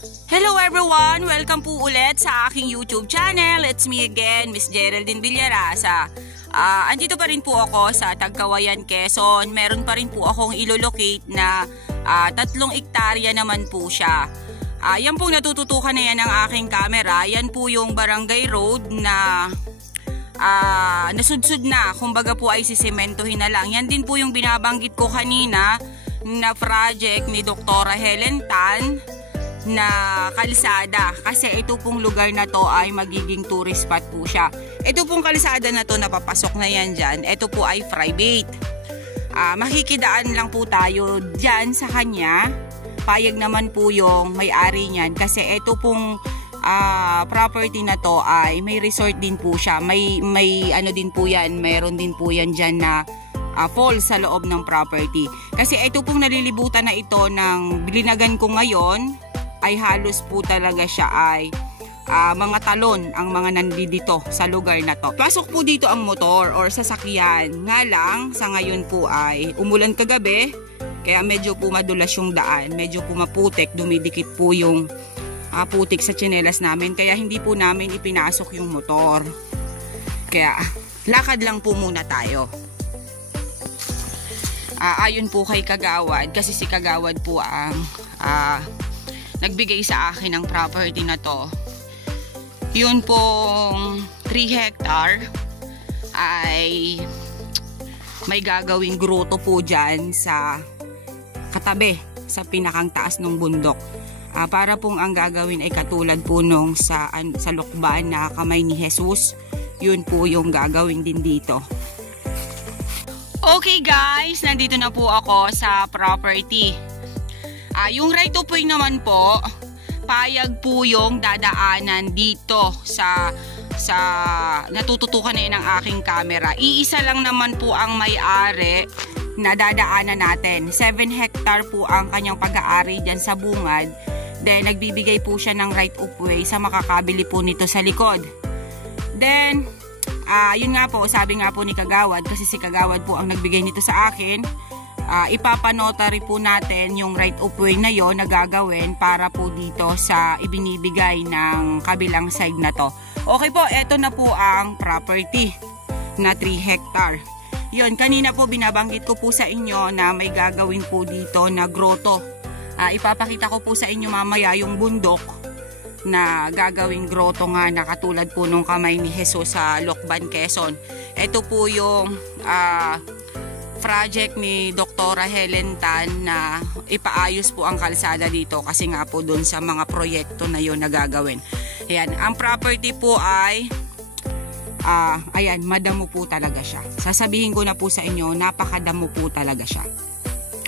Hello everyone! Welcome po ulit sa aking YouTube channel. It's me again, Miss Geraldine Villarasa. Andito pa rin po ako sa Tagkawayan, Quezon. Meron pa rin po akong ilolocate na 3 hektarya naman po siya. Yan po natututukan na yan ng aking camera. Yan po yung barangay road na nasudsud na. Kumbaga po ay sisementohin na lang. Yan din po yung binabanggit ko kanina na project ni Dr. Helen Tan na kalsada, kasi ito pong lugar na to ay magiging tourist spot po siya. Ito pong kalsada na to, napapasok na yan dyan, ito po ay private. Makikidaan lang po tayo dyan sa kanya. Payag naman po yung may-ari niyan kasi ito pong property na to ay may resort din po siya. May ano din po yan, mayroon din po yan dyan na fall sa loob ng property. Kasi ito pong nalilibutan na ito ng bilinagan ko ngayon ay halos po talaga siya ay mga talon ang mga nandito sa lugar na to. Pasok po dito ang motor or sasakyan. Nga lang, sa ngayon po ay umulan kagabi, kaya medyo po madulas yung daan. Medyo po maputik, dumidikit po yung putik sa tsinelas namin. Kaya hindi po namin ipinasok yung motor. Kaya lakad lang po muna tayo. Ayon po kay Kagawad, kasi si Kagawad po ang nagbigay sa akin ng property na to. Yun pong 3 hectare ay may gagawing grotto po dyan sa katabi, sa pinakang taas ng bundok. Para pong ang gagawin ay katulad po nung sa lukban na Kamay ni Jesus. Yun po yung gagawin din dito. Okay guys, nandito na po ako sa property. Yung right of way naman po, payag po yung dadaanan dito sa natututukan na yun ng aking camera. Iisa lang naman po ang may-ari na dadaanan natin. 7 hectare po ang kanyang pag-aari dyan sa bungad. Then nagbibigay po siya ng right of way sa makakabili po nito sa likod. Then yun nga po, sabi nga po ni Kagawad, kasi si Kagawad po ang nagbigay nito sa akin, ipapanotary po natin yung right of way na yon na gagawin para po dito sa ibinibigay ng kabilang side na to. Okay po, eto na po ang property na 3 hectare. Yun, kanina po binabanggit ko po sa inyo na may gagawin po dito na grotto. Ipapakita ko po sa inyo mamaya yung bundok na gagawing grotto nga na katulad po nung Kamay ni Jesus sa Lokban, Quezon. Ito po yung project ni Dr. Helen Tan na ipaayos po ang kalsada dito kasi nga po dun sa mga proyekto na yun na gagawin. Ayan, ang property po ay ayan, madamo po talaga siya. Sasabihin ko na po sa inyo, napakadamo po talaga siya.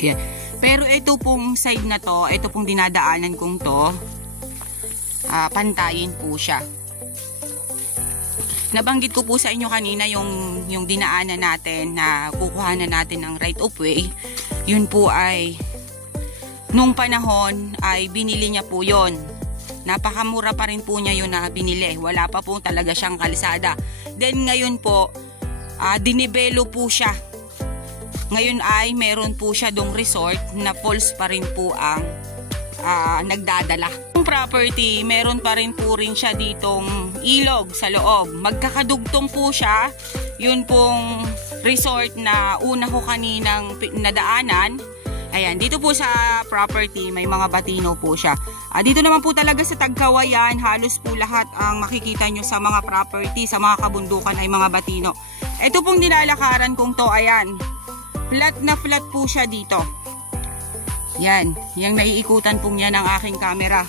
Ayan. Pero ito pong side na to, ito pong dinadaanan kong to, pantayin po siya. Nabanggit ko po sa inyo kanina yung dinaanan natin na kukuhanan natin ng right of way. Yun po ay nung panahon ay binili niya po yon. Napakamura pa rin po niya yun na binili. Wala pa po talaga siyang kalsada. Then ngayon po dinibelo po siya. Ngayon ay meron po siya dong resort na falls pa rin po ang nagdadala. Yung property, meron pa rin po rin siya ditong ilog sa loob. Magkakadugtong po siya. Yun pong resort na una ko kaninang nadaanan. Ayan, dito po sa property may mga batino po siya. Dito naman po talaga sa Tagkawayan, halos po lahat ang makikita nyo sa mga property, sa mga kabundukan ay mga batino. Ito pong dinalakaran kong to, ayan. Flat na flat po siya dito. Yan, yung naiikutan po niya ng aking camera.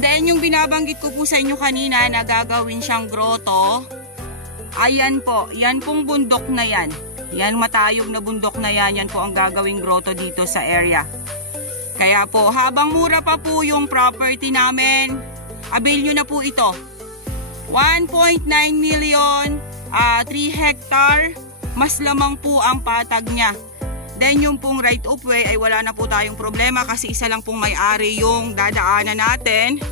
Then yung binabanggit ko po sa inyo kanina na gagawin siyang grotto, ayan po, yan pong bundok na yan. Yan matayog na bundok na yan, yan po ang gagawing grotto dito sa area. Kaya po, habang mura pa po yung property namin, avail nyo na po ito. 1.9 million, 3 hectare, mas lamang po ang patag niya. Then yung pong right of way ay wala na po tayong problema kasi isa lang pong may-ari yung dadaanan natin.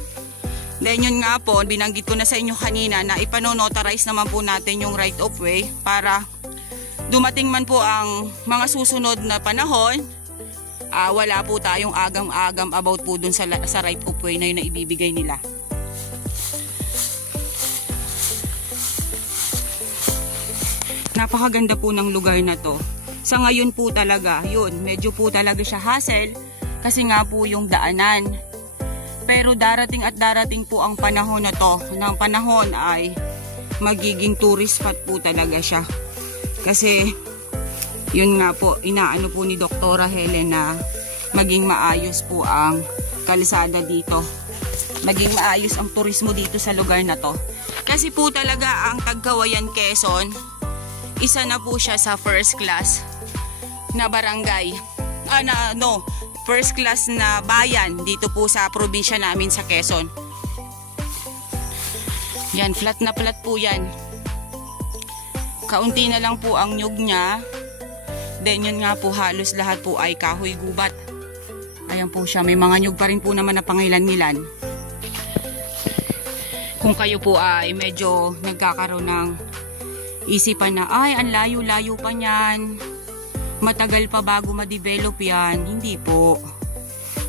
Then yun nga po, binanggit ko na sa inyo kanina na ipanonotarize naman po natin yung right of way para dumating man po ang mga susunod na panahon wala po tayong agam-agam about po dun sa right of way na yun na ibibigay nila. Napakaganda po ng lugar na to. Sa ngayon po talaga, yun, medyo po talaga siya hassle kasi nga po yung daanan. Pero darating at darating po ang panahon na to. Ng panahon ay magiging tourist spot po talaga siya. Kasi yun nga po, inaano po ni Doktora Helen na maging maayos po ang kalsada dito. Maging maayos ang turismo dito sa lugar na to. Kasi po talaga ang Tagkawayan, Quezon, isa na po siya sa first class na barangay. First class na bayan dito po sa probinsya namin sa Quezon. Yan, flat na flat po yan. Kaunti na lang po ang nyug niya. Then yun nga po, halos lahat po ay kahoy gubat. Ayan po siya, may mga nyug pa rin po naman na pangilan-ngilan. Kung kayo po ay medyo nagkakaroon ng isipan na, ay, ang layo-layo pa niyan, matagal pa bago ma-develop yan. Hindi po.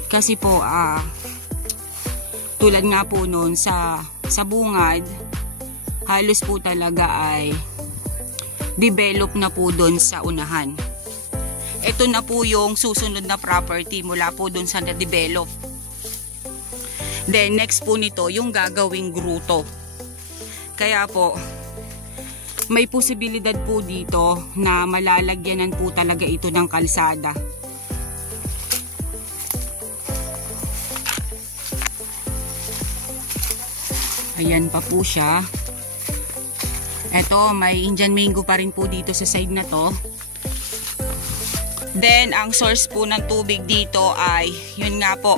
Kasi po, tulad nga po noon sa bungad, halos po talaga ay develop na po doon sa unahan. Ito na po yung susunod na property mula po doon sa na-develop. Then next po nito, yung gagawing gruto. Kaya po, may posibilidad po dito na malalagyanan po talaga ito ng kalsada. Ayan pa po siya. Eto, may Indian mango pa rin po dito sa side na to. Then, ang source po ng tubig dito ay, yun nga po,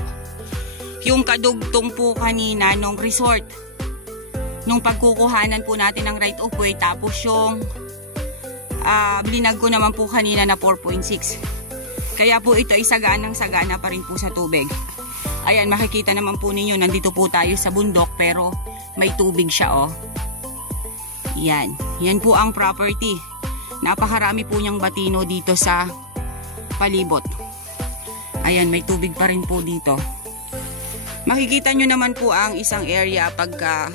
yung kadugtong po kanina nung resort. Nung pagkukuhanan po natin ng right of way, tapos yung blinag ko naman po kanina na 4.6. Kaya po ito ay saganang-sagana pa rin po sa tubig. Ayan, makikita naman po ninyo, nandito po tayo sa bundok pero may tubig siya, oh. Yan. Yan po ang property. Napakarami po niyang batino dito sa palibot. Ayan, may tubig pa rin po dito. Makikita nyo naman po ang isang area pagka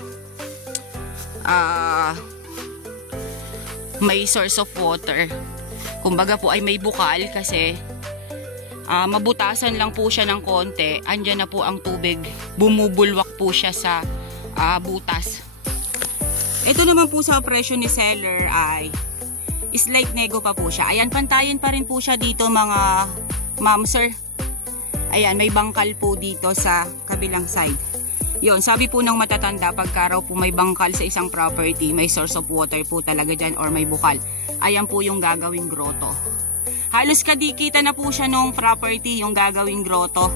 may source of water. Kumbaga po ay may bukal kasi mabutasan lang po siya ng konti. Andyan na po ang tubig. Bumubulwak po siya sa butas. Ito naman po sa presyo ni seller ay slight nego pa po siya. Ayan, pantayan pa rin po siya dito mga ma'am sir. Ayan, may bangkal po dito sa kabilang side. Yon, sabi po ng matatanda, pagka raw po may bangkal sa isang property, may source of water po talaga dyan or may bukal. Ayan po yung gagawing grotto. Halos kadikita na po siya nung property, yung gagawing grotto.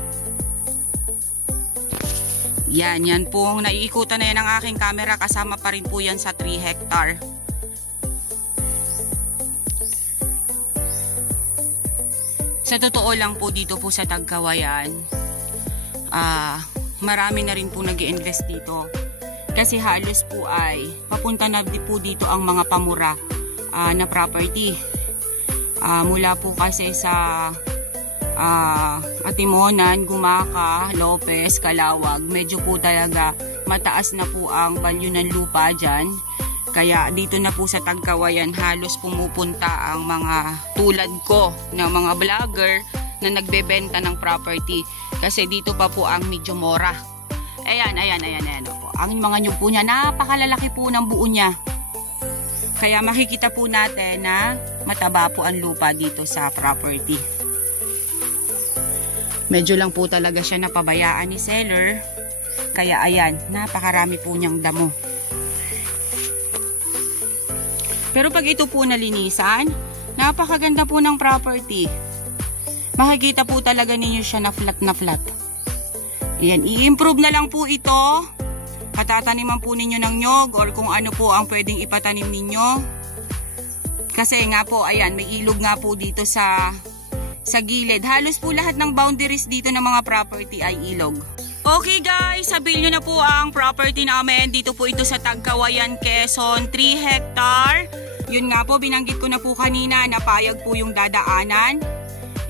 Yan, yan po. Naiikutan na yan ng aking camera. Kasama pa rin po yan sa 3 hectare. Sa totoo lang po dito po sa Tagkawayan, marami na rin po nag-i-invest dito. Kasi halos po ay papunta na po dito ang mga pamura na property. Mula po kasi sa Atimonan, Gumaka, Lopez, Calawag, medyo po talaga mataas na po ang value ng lupa dyan. Kaya dito na po sa Tagkawayan halos pumupunta ang mga tulad ko na mga vlogger na nagbebenta ng property. Kasi dito pa po ang medyo mora. Ayan po. Ang mga nyug po niya, napakalalaki po ng buo niya. Kaya makikita po natin na mataba po ang lupa dito sa property. Medyo lang po talaga siya napabayaan ni seller. Kaya ayan, napakarami po niyang damo. Pero pag ito po nalinisan, napakaganda po ng property. Makikita po talaga ninyo siya na flat na flat. Ayan, i-improve na lang po ito. Patataniman po ninyo ng nyog or kung ano po ang pwedeng ipatanim ninyo. Kasi nga po, ayan, may ilog nga po dito sa gilid. Halos po lahat ng boundaries dito ng mga property ay ilog. Okay guys, sabihin nyo na po ang property namin. Dito po ito sa Tagkawayan, Quezon, 3 hectare. Yun nga po, binanggit ko na po kanina, napayag po yung dadaanan.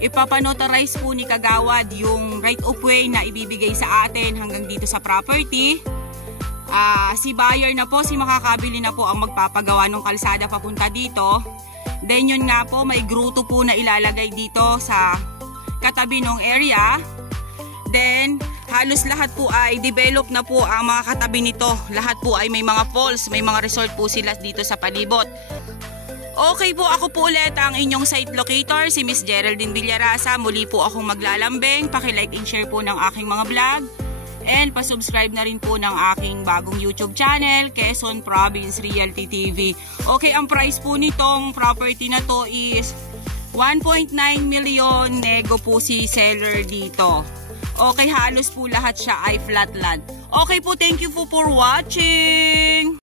Ipapanotarize po ni Kagawad yung right of way na ibibigay sa atin hanggang dito sa property. Si buyer na po, si makakabili na po ang magpapagawa ng kalsada papunta dito. Then yun nga po, may gruto po na ilalagay dito sa katabi ng area. Then halos lahat po ay develop na po ang mga katabi nito. Lahat po ay may mga falls, may mga resort po sila dito sa palibot. Okay po, ako po ulit ang inyong site locator, si Miss Geraldine Villarasa. Muli po akong maglalambing. Paki-like and share po ng aking mga vlog. And pasubscribe na rin po ng aking bagong YouTube channel, Quezon Province Realty TV. Okay, ang price po nitong property na to is 1.9 million. Nego po si seller dito. Okay, halos po lahat siya ay flat land. Okay po, thank you po for watching.